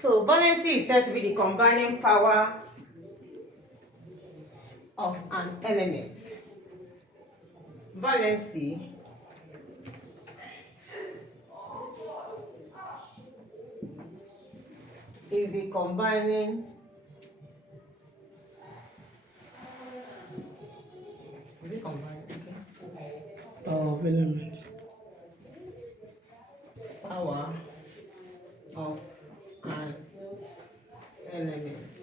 So valency is said to be the combining power of an element. Valency is the combining of element. Power of an element.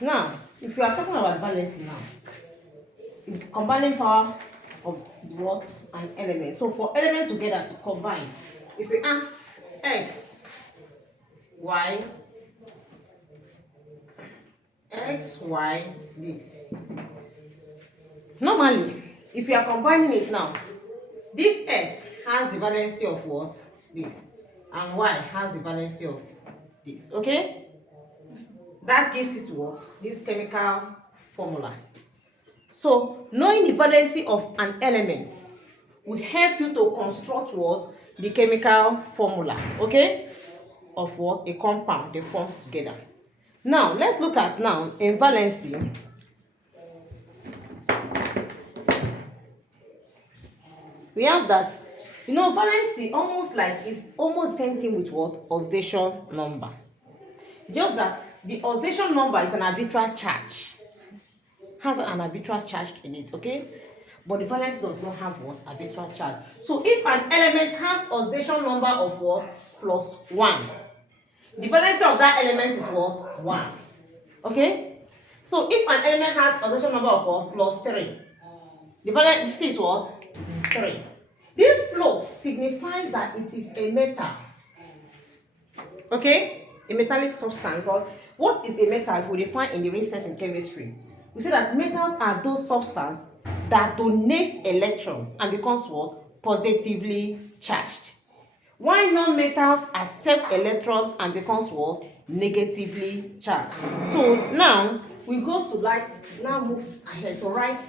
Now, if you are talking about valency now, the combining power of what? An element. So for elements together to combine, if we ask x, y, this. Normally, if you are combining it now, this x has the valency of what? This. And y has the valency of this. Okay? That gives us what? This chemical formula. So, knowing the valency of an element will help you to construct what? The chemical formula. Okay? Of what? A compound they form together. Now, let's look at now in valency. We have that, valency almost like is almost the same thing with what? Oxidation number. Just that the oxidation number is an arbitrary charge. Has an arbitrary charge in it, okay? But the valency does not have what? Arbitrary charge. So if an element has oxidation number of what? +1. The valency of that element is what? 1. Okay? So if an element has oxidation number of what? +3. The valency is what? 3. This plus signifies that it is a metal. Okay? A metallic substance. But what is a metal? If we define in the real sense in chemistry, we say that metals are those substances that donates electron and becomes what? Positively charged. While non-metals accept electrons and becomes what? Negatively charged. So now we go to now move ahead to write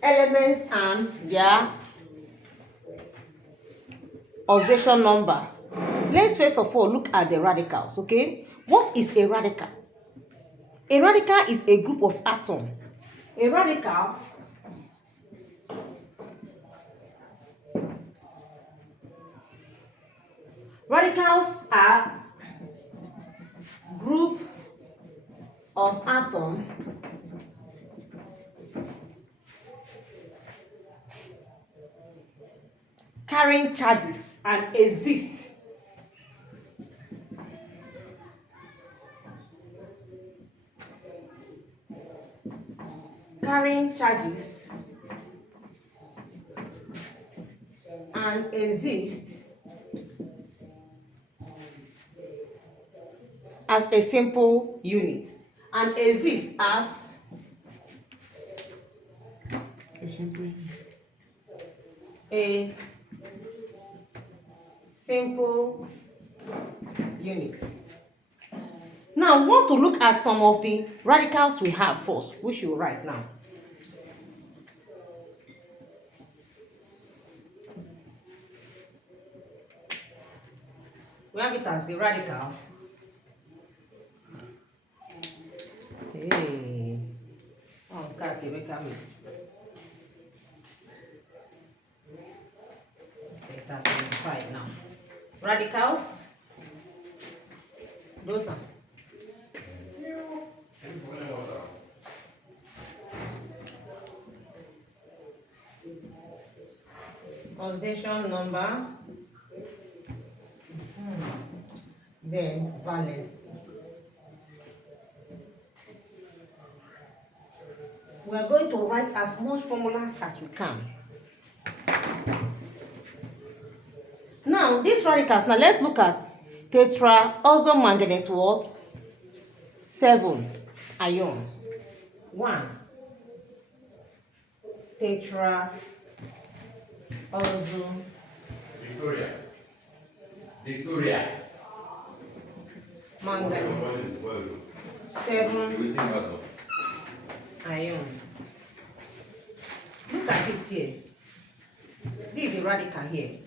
elements and their oxidation numbers. Let's first of all look at the radicals, okay? What is a radical? A radical is a group of atoms. A radicals are group of atoms carrying charges and exist as a simple unit and exist as A simple unit. a simple unit. Now, we want to look at some of the radicals we have first, which you write now. We have it as the radical. Hey. Oh, okay, that's identified now. Radicals. Those are. Oxidation number. Then valency. We are going to write as much formulas as we can. Now, these radicals, now let's look at tetraoxomanganate what? 7 ion. 1 tetraoxo. Victoria. Manganese. 7 ions. Look at it here. This is the radical here.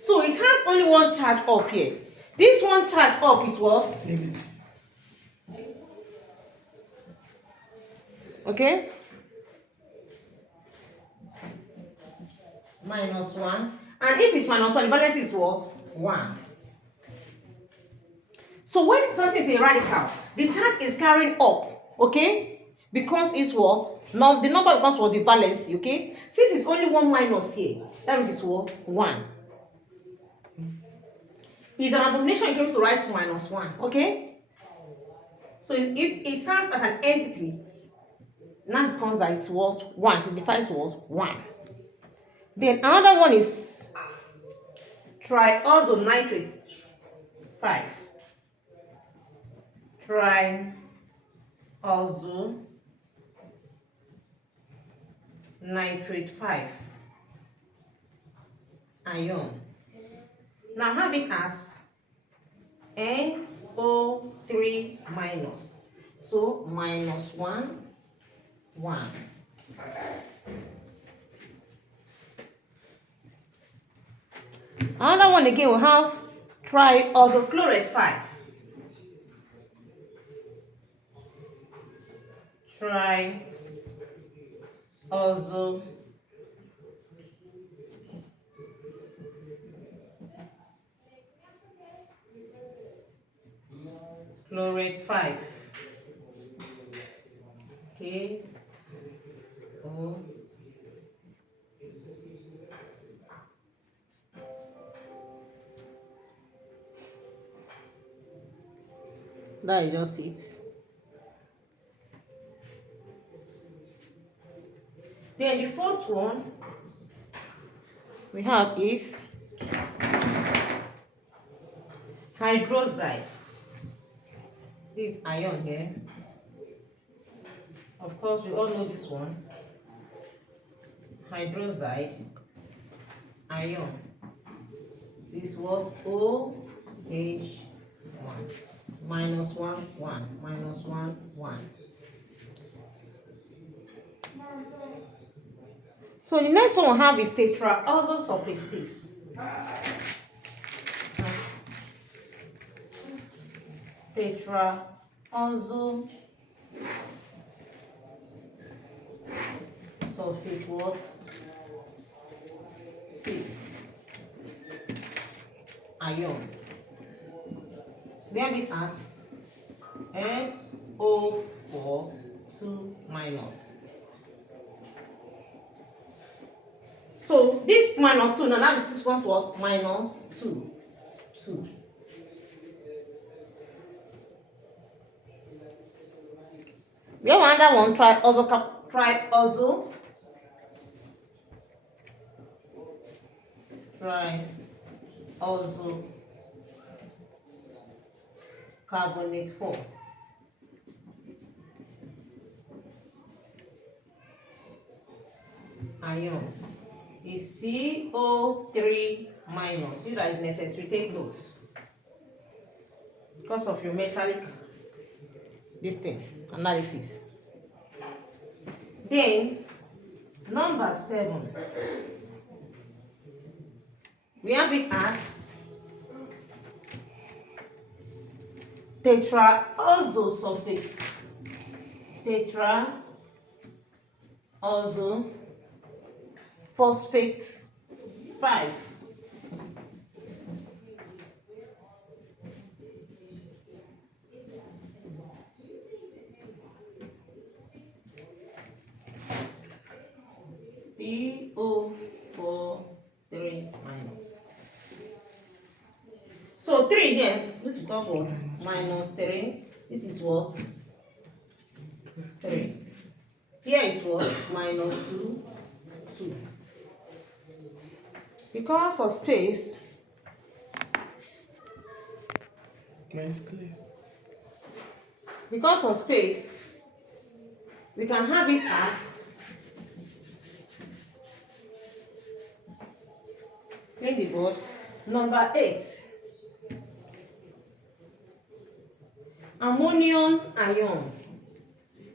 So it has only one charge up here. This one charge up is what? Negative. Okay? Minus 1. And if it's minus 1, the valence is what? 1. So when something is a radical, the charge is carrying up, okay? Because it's what? Now the number becomes what? The valence, okay? Since it's only 1 minus here, that means it's what? 1. It's an abomination you came to write minus 1, okay? So if it stands as an entity, now becomes that it's what? 1. Signifies what? 1. Then another one is triazonitrate 5. Triazonitrate 5 ion. Now have it as NO3 minus. So minus 1, 1. Another one again, we have triazochlorate 5. Triazochlorate 5. Okay. Oh. That is just it. Then the fourth one we have is hydroxide. This ion here. Of course, we all know this one. Hydroxide ion. This what? OH1. Minus 1, 1. Minus 1, 1. So the next one we have is tetraazosulfate 6. Tetraazosulfate what? 6 ion. We have it as SO4 2 minus. So this minus 2 now that is this one's what? Minus 2. 2. We have another one, triazocarbonate 4. Ion is CO3 minus. You that is necessary, take notes because of your metallic this thing analysis. Then number 7, we have it as tetraazosulfate. Tetraazophosphate 5. PO4 3 minus. So 3 here, this is what? Minus 3. This is what? 3. Here is what? Minus 2, 2. Because of space, Nice clear. because of space, we can have it as clean the board. Number 8, ammonium ion.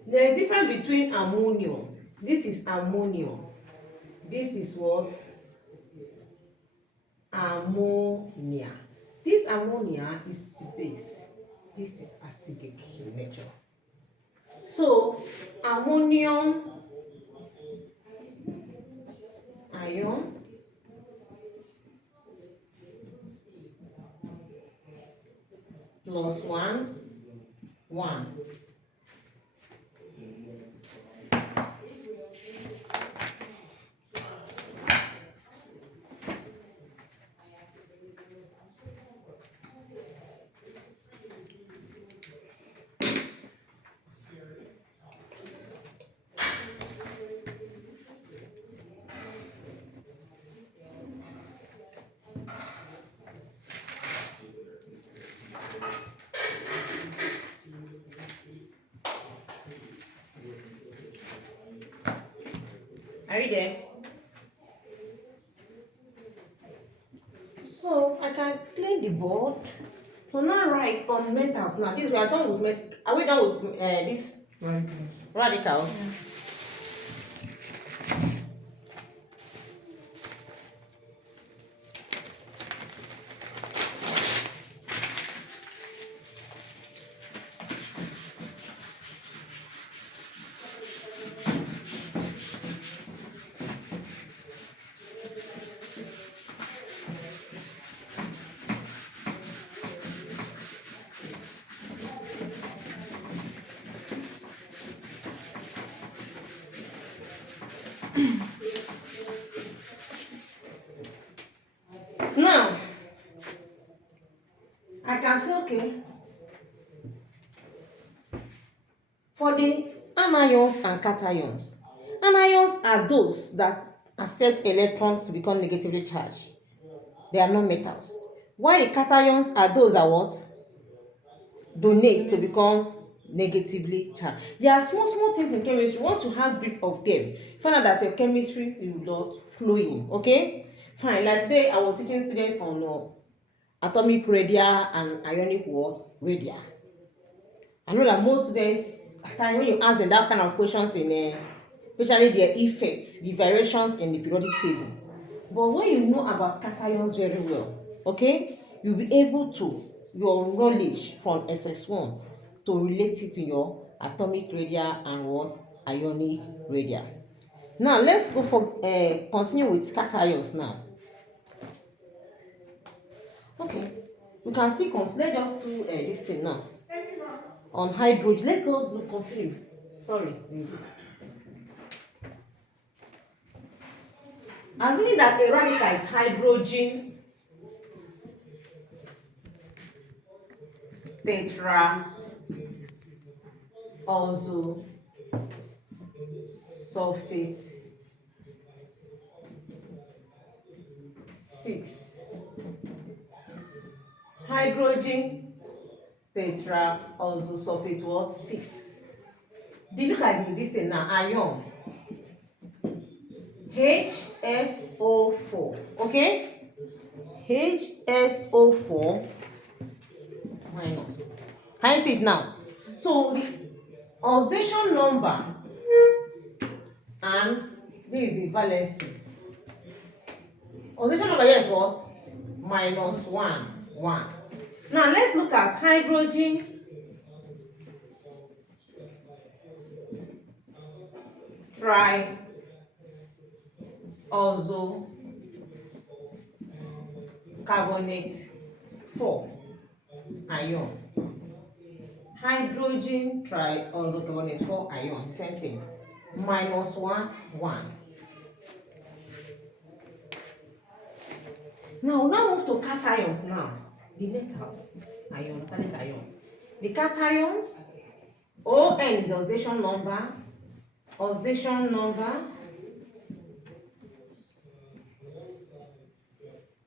There is difference between ammonium. This is ammonium. This is what? ammonia. This ammonia is the base. This is acidic in nature. So ammonium ion plus 1. Are you there? So I can clean the board. So now write on metals. Now this we are done with are we done with this Radicals. radicals? Now I can say okay. For the anions and cations, anions are those that accept electrons to become negatively charged. They are not metals. While the cations are those that what? Donate to become negatively charged. There are small things in chemistry. Once you have grip of them, find out that your chemistry will not flowing. Okay? Fine. Like today, I was teaching students on atomic radii and ionic what? Radii. I know that most students, at times when you ask them that kind of questions in especially their effects, the variations in the periodic table. But when you know about cations very well, okay, you'll be able to, your knowledge from SS1 to relate it to your atomic radii and what? Ionic radii. Now let's go for continue with cations now. Okay, we can still let's just do this thing now. On hydrogen, let us do continue. Sorry, ladies. Assuming that a radical is hydrogen tetra also sulfate 6 hydrogen tetra also sulfate what 6. Look at this thing now, ion HSO4, okay, HSO4 minus. Can you see it now? So the oxidation number and this is the valency. Oxidation number here is what? -1. Now let's look at hydrogen tri also carbonate 4 ion. Hydrogen tri also carbonate 4 ion, same thing. -1. Now move to cations now. The metals, ion, metallic ions. The cations, ON is the oxidation number,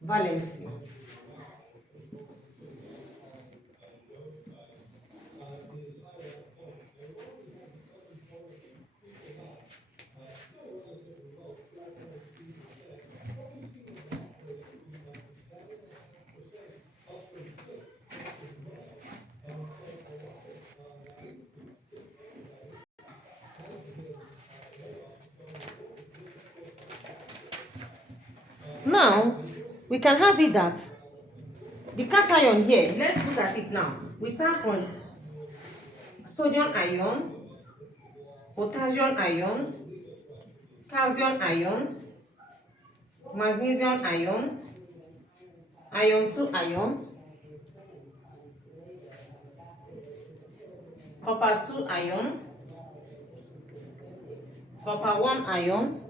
valency. Now we can have it that the cation here, let's look at it now. We start from sodium ion, potassium ion, calcium ion, magnesium ion, iron 2 ion, copper 2 ion, copper 1 ion,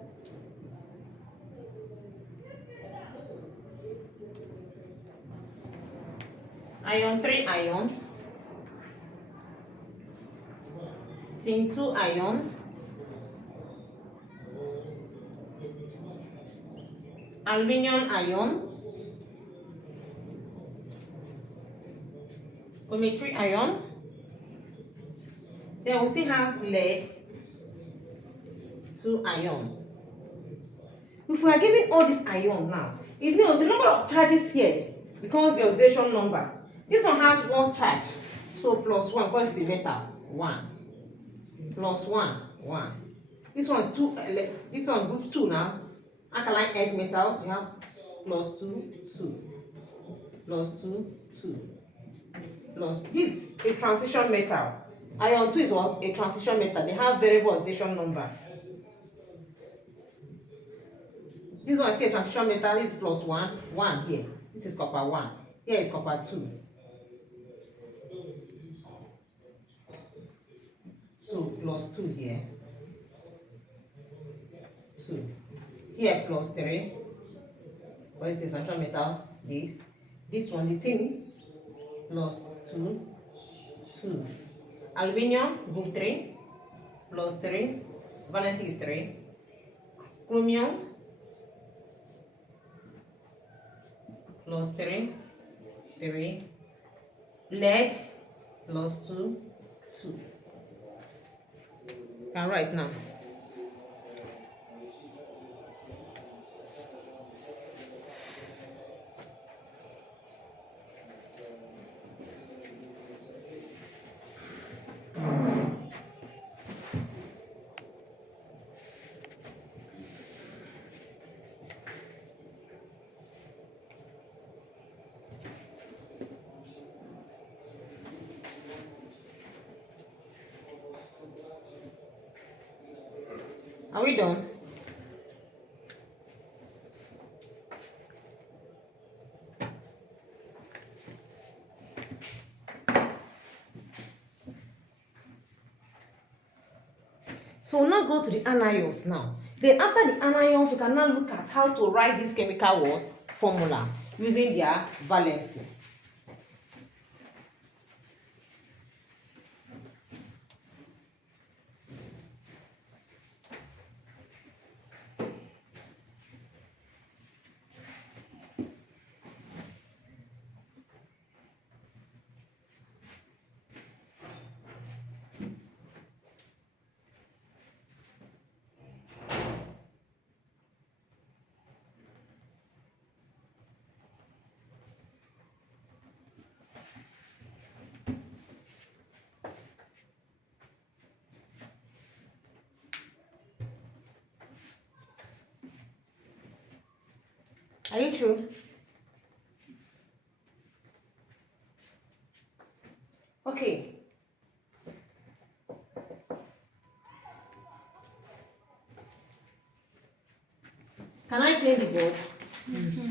iron 3 ion, tin 2 ion, aluminium ion, omega-3 ion. Then we still have lead 2 ion. If we are giving all these ion now, it's now the number of charges here becomes the oxidation number. This one has one charge, so plus 1 because it's the metal 1 plus 1 1. This one 2. This one group 2 now. Alkaline earth metals, you have plus 2 2 plus 2 2 plus. This is a transition metal. Iron 2 is what? A transition metal. They have variable oxidation number. This one is a transition metal. Is plus 1 1 here. This is copper 1. Here is copper 2. So plus 2 here. 2. Here plus 3. What is the transition metal? This one, the tin, plus 2 2. Aluminium group 3 plus 3. Valency is 3. Chromium plus 3 3. Lead plus 2 2. Can write now. Are we done? So we'll now go to the anions now. Then after the anions, we can now look at how to write this chemical word formula using their valency. Are you true? Okay. Can I clean the board? Yes.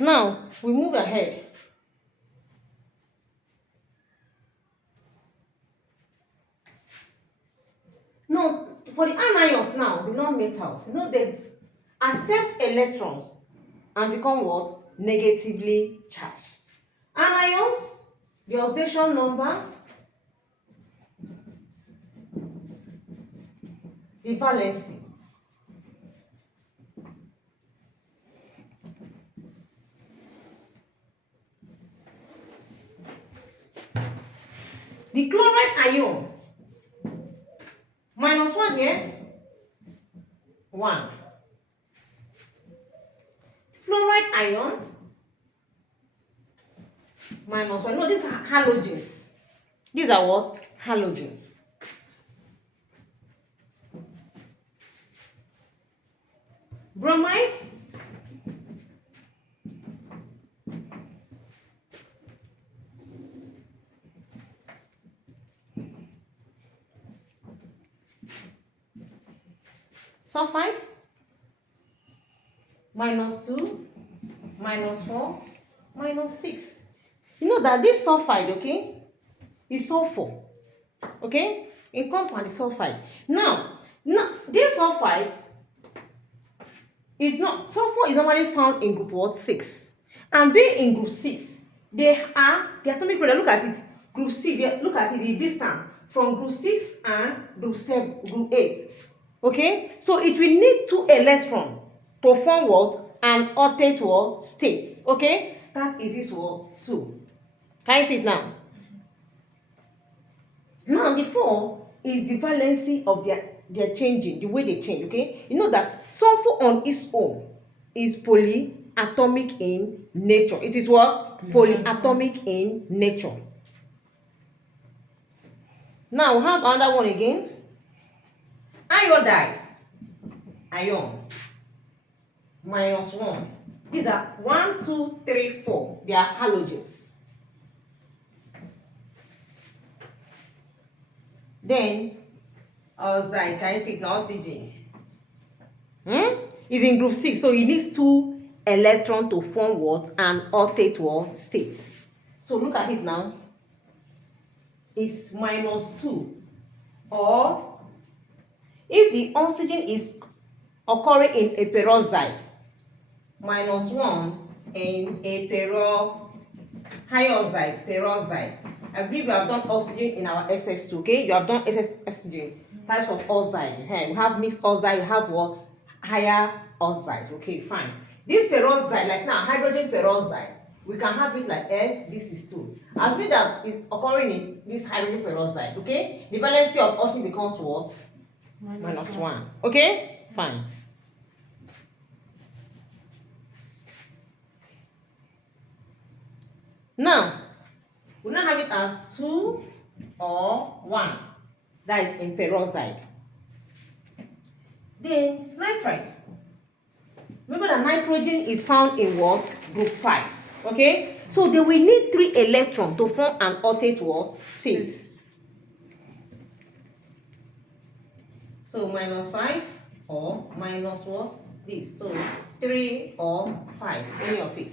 Now we move ahead. No, for the anions now, the non-metals, they accept electrons and become what? Negatively charged. Anions, the oxidation number, the valency. The chloride ion Minus 1 here. 1. Fluoride ion. Minus 1. No, these are halogens. These are what? Halogens. Bromide. Sulfide. Minus 2. Minus 4. Minus 6. You know that this sulfide, okay, is sulfur. Okay? In compound is sulfide. Now, this sulfide is not, sulfur is normally found in group what? 6. And being in group 6, they are the atomic model. Look at it. Group 6, look at it, the distance from group 6 and group 7, group 8. Okay? So it will need 2 electrons to form what? An octet what? State. Okay? That is this what? 2. Can you see it now? Now the 4 is the valency of their changing, the way they change, okay? You know that sulfur on its own is polyatomic in nature. It is what? Polyatomic in nature. Now we have another one again. Iodide. Ion. Minus 1. These are 1, 2, 3, 4. They are halogens. Then oxide, can you see it now? Oxygen. Is in group 6, so it needs 2 electrons to form what? An octet what? State. So look at it now. It's minus 2. Or if the oxygen is occurring in a peroxide, minus 1 in a peroxide. I believe you have done oxygen in our SS2, okay? You have done oxygen, types of oxide. We have mixed oxide, you have what? Higher oxide, okay, fine. This peroxide, like now, hydrogen peroxide, we can have it like S, this is 2. As mean that is occurring in this hydrogen peroxide, okay? The valency of oxygen becomes what? Minus 1, okay? Fine. Now, we now have it as 2 or 1. That is in peroxide. Then nitrite. Remember that nitrogen is found in what? Group 5. Okay? So they will need 3 electrons to form an octet what? State. So minus 5 or minus what? This. So 3 or 5. Any of it.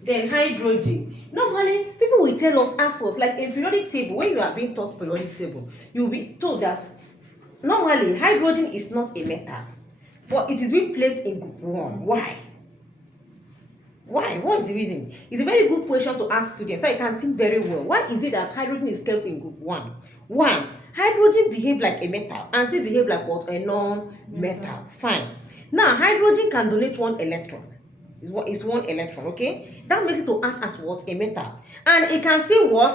Then hydrogen. Normally, people will tell us, ask us, like in periodic table, when you are being taught periodic table, you will be told that normally hydrogen is not a metal, but it is being placed in group 1. Why? Why? What is the reason? It's a very good question to ask students, so you can think very well. Why is it that hydrogen is kept in group 1? 1, hydrogen behave like a metal and still behave like what? A non-metal. Fine. Now, hydrogen can donate 1 electron. It's 1 electron, okay? That makes it to act as what? A metal. And it can still what?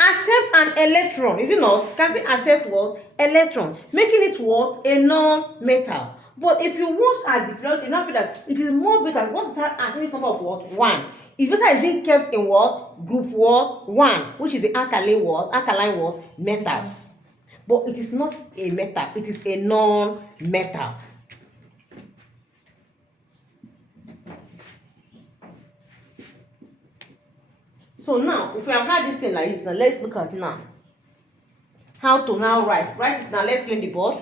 Accept an electron, is it not? It can still accept what? Electron, making it what? A non-metal. But if you watch at the period, you now feel that it is more better once you start atomic number of what? 1. It's better it's being kept in what? Group what? 1, which is the alkaline what? Alkaline what? Metals. But it is not a metal, it is a non-metal. So now, if we have had this thing like this, now let's look at now. How to now write. Write it now, let's clean the board.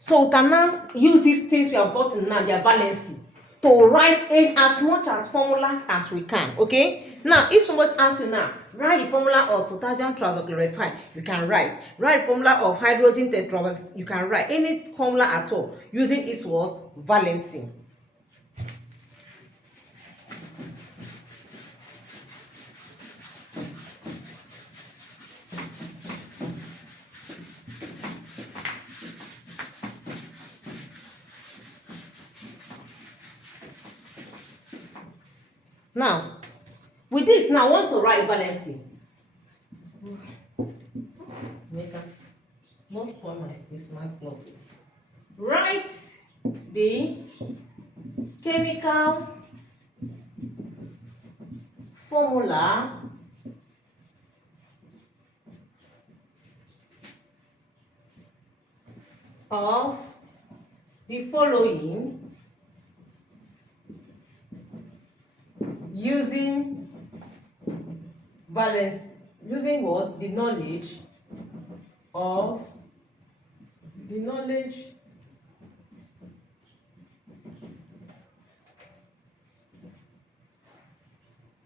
So we can now use these things we have gotten now, their valency, to write in as much as formulas as we can, okay? Now, if somebody asks you now, write the formula of potassium trioxochloride, you can write. Write the formula of hydrogen tetroxide, you can write. Any formula at all, using its word, valency. Now, with this, now I want to write valency. Not spoil my Christmas cloth. Write the chemical formula of the following using valence, using what? The knowledge of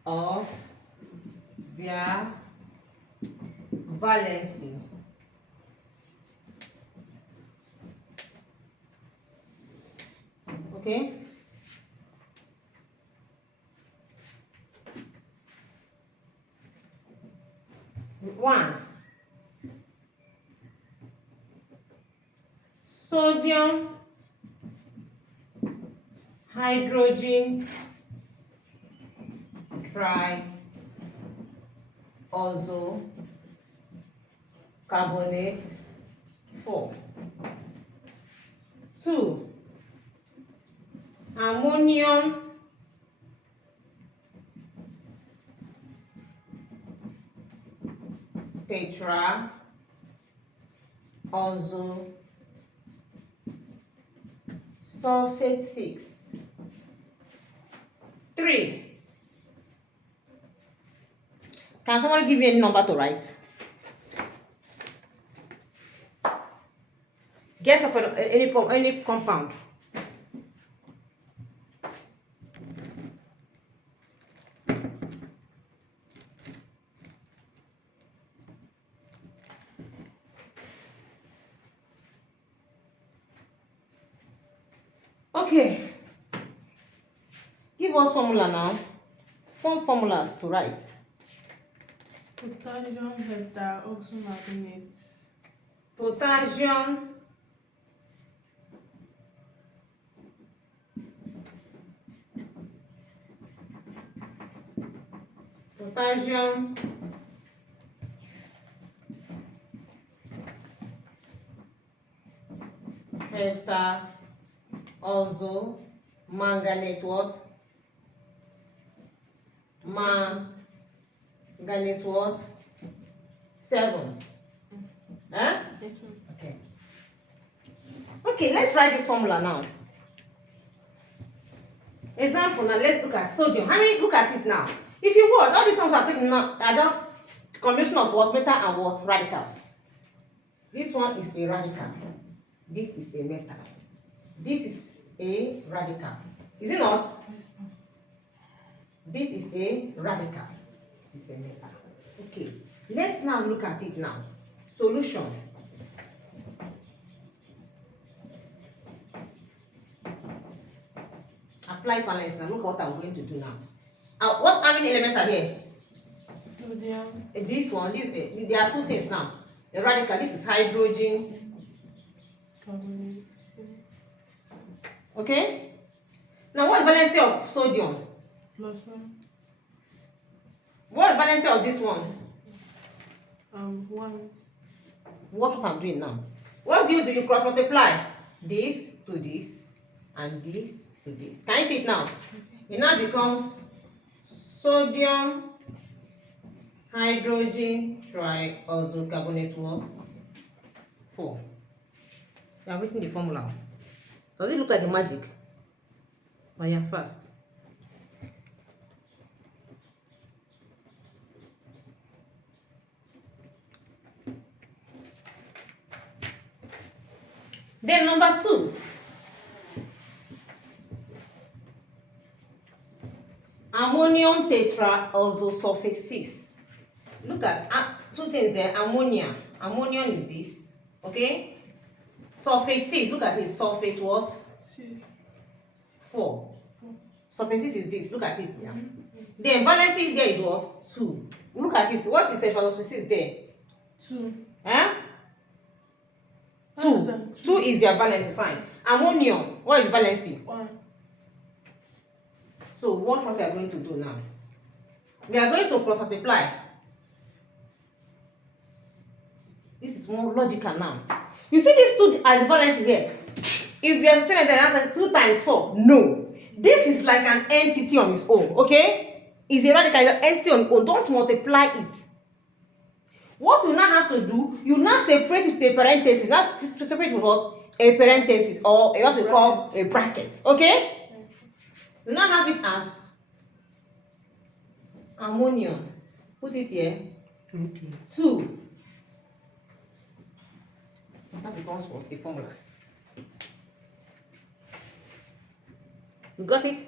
of their valency. Okay. One, sodium hydrogen triazocarbonate 4. 2, ammonium tetraozosulfate 6. 3, can someone give me any number to write? Guess of any form, any compound. Okay. Give us formula now. Form formulas to write. Potassium heptaoxymanganate. Potassium heptaoxymanganate what? Manganate what? 7. Huh? Yes, ma'am. Okay. Okay, let's write this formula now. Example now, let's look at sodium. How many? Look at it now. If you want, all these ones are taken now are just combination of what? Metal and what? Radicals. This one is a radical. This is a metal. This is a radical. Is it not? This is a radical. This is a metal. Okay. Let's now look at it now. Solution. Apply valence now. Look at what I'm going to do now. How many elements are here? Sodium. This one, there are two things now. The radical, this is hydrogen. Carbonate. Okay? Now, what is valency of sodium? Plus 1. What is valency of this one? 1. What I'm doing now? What do? You cross multiply this to this and this to this. Can you see it now? It now becomes sodium hydrogen triazocarbonate 4. You are writing the formula. Does it look like a magic? But you are fast. Then number 2. Ammonium tetraozosulfate 6. Look at two things there. Ammonia. Ammonium is this. Okay? Sulfate 6. Look at it. Sulfate what? 6. 4. Sulfate 6 is this. Look at it now. Then valency there is what? 2. Look at it. What is tetraozosulfate 6 there? 2. Huh? 2. 2 is their valency. Fine. Ammonium. What is valency? 1. So what we are going to do now? We are going to cross multiply. This is more logical now. You see these two as the valency here. If you understand the answer 2 times 4, no. This is like an entity on its own, okay? It's a radical, it's an entity on its own. Don't multiply it. What you now have to do, you now separate it with a parenthesis. Now separate it with what? A parenthesis or what we call a bracket, okay? You now have it as ammonium. Put it here. Okay. 2. That becomes what? A formula. You got it?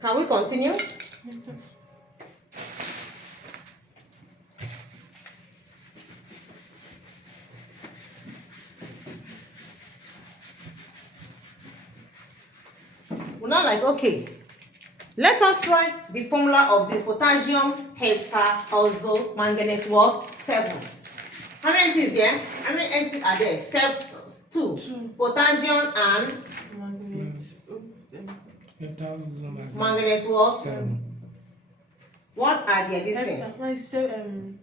Can we continue? Yes, sir. We're not like, okay, let us write the formula of this potassium hepta also manganese what? 7. How many entities there? How many entities are there? 7, 2. 2. Potassium and manganese what? 7. What are their distance? Hepta. 7.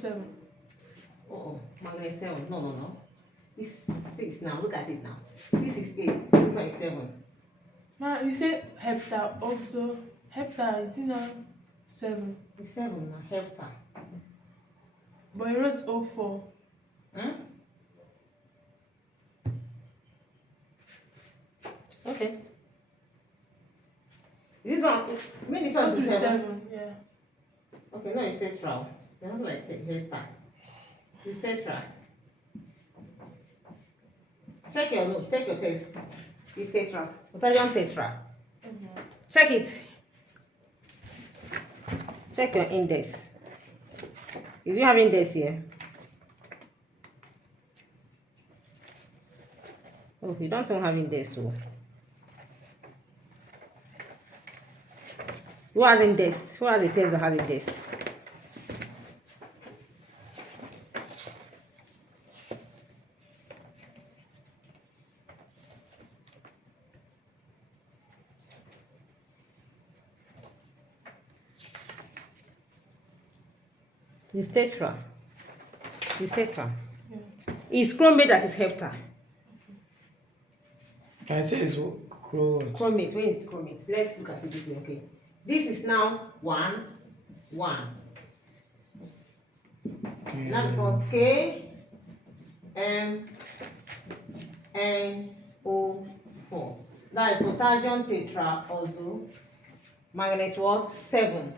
07. Oh, manganese 7. No. This 6 now. Look at it now. This is 8. This one is 7. Ma, you say hepta also. Hepta is 7. It's 7 now. Hepta. But you wrote 04. Hmm? Okay. This one, I mean this one is 7. Yeah. Okay, no, it's tetra. They're not like hepta. It's tetra. Check your note, check your test. It's tetra. Potassium tetra. Check it. Check your index. If you have index here. Oh, you don't even have index, so. Who has index? Who has the test that has index? It's tetra. It's tetra. Yeah. It's chromate that is hepta. I say it's chromate. Chromate, when it's chromate. Let's look at it this way, okay? This is now 1, 1. Okay. Now becomes K, M, N, O, 4. That is potassium tetra also. Manganate what? 7.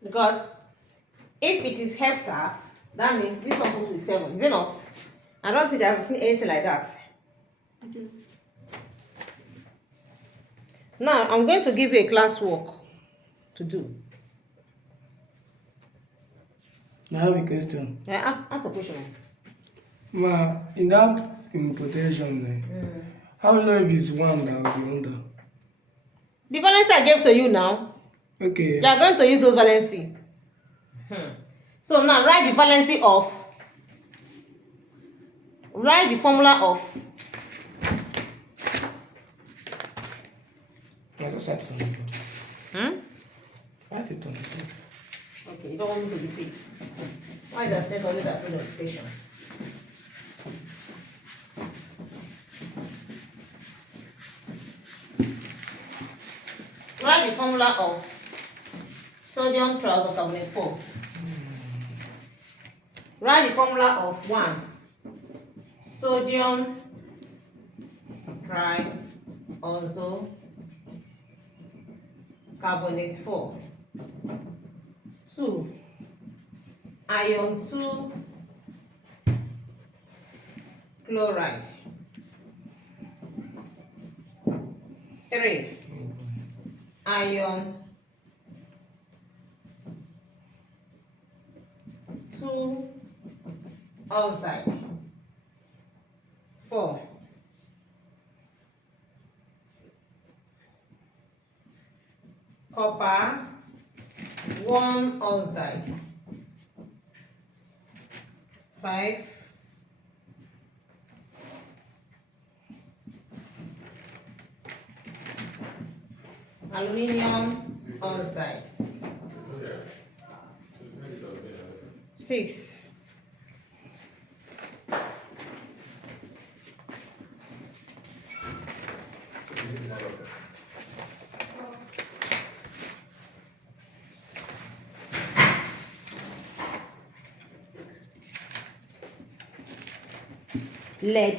Because if it is hepta, that means this one supposed to be 7, is it not? I don't think I've seen anything like that. Okay. Now I'm going to give you a classwork to do. Now I have a question. Ask a question. Ma, in that imputation, how do you know if it's 1 that will be under? The valency I gave to you now, Okay. you are going to use those valency. So now write the valency of, write the formula of, I just write it on the board. Write it on the board. Okay, you don't want me to be 6. Why does that always afraid of station? Write the formula of sodium triisocarbonate 4. Write the formula of 1. Sodium triisocarbonate 4. 2. Iron 2 chloride. 3. Iron 2 oxide. 4. copper, 1 oxide, 5 aluminium oxide, 6 lead,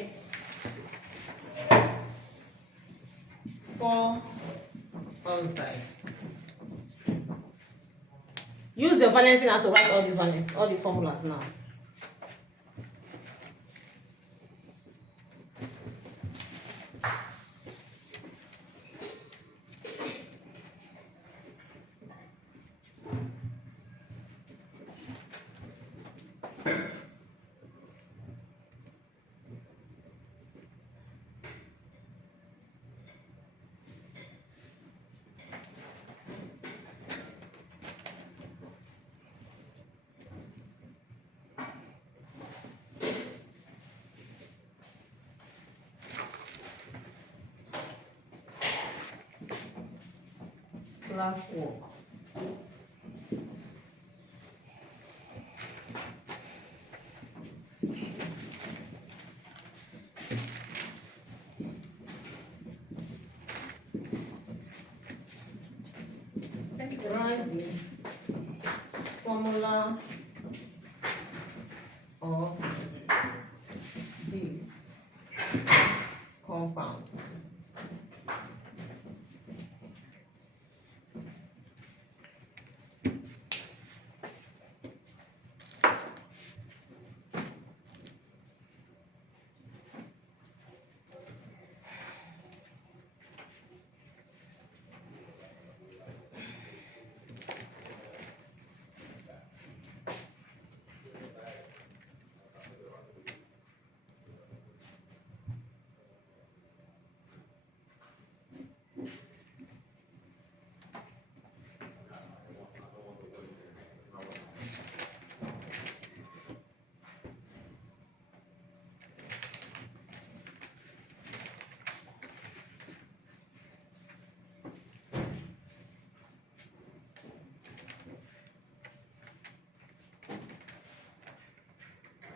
4 oxide. Use your valency now to write all these formulas now. Class work. Write the formula